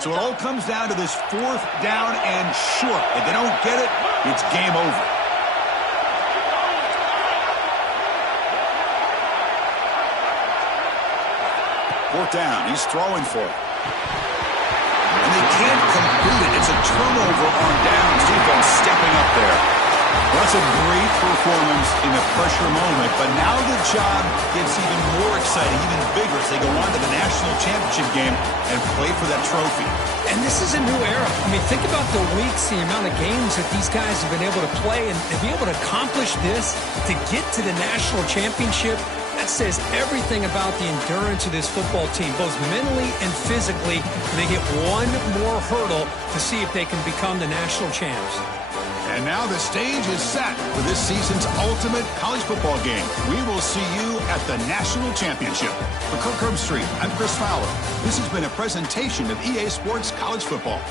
So it all comes down to this 4th down and short. If they don't get it, it's game over. Fourth down, he's throwing for it. And they can't complete it. It's a turnover on downs. Defense stepping up there. Well, that's a great performance in a pressure moment, but now the job gets even more exciting, even bigger as they go on to the national championship game and play for that trophy. And this is a new era. I mean, think about the weeks, the amount of games that these guys have been able to play, and to be able to accomplish this, to get to the national championship, That says everything about the endurance of this football team, both mentally and physically. They get one more hurdle to see if they can become the national champs. And now the stage is set for this season's ultimate college football game. We will see you at the national championship. For Kirk Herbstreit, I'm Chris Fowler. This has been a presentation of EA Sports College Football.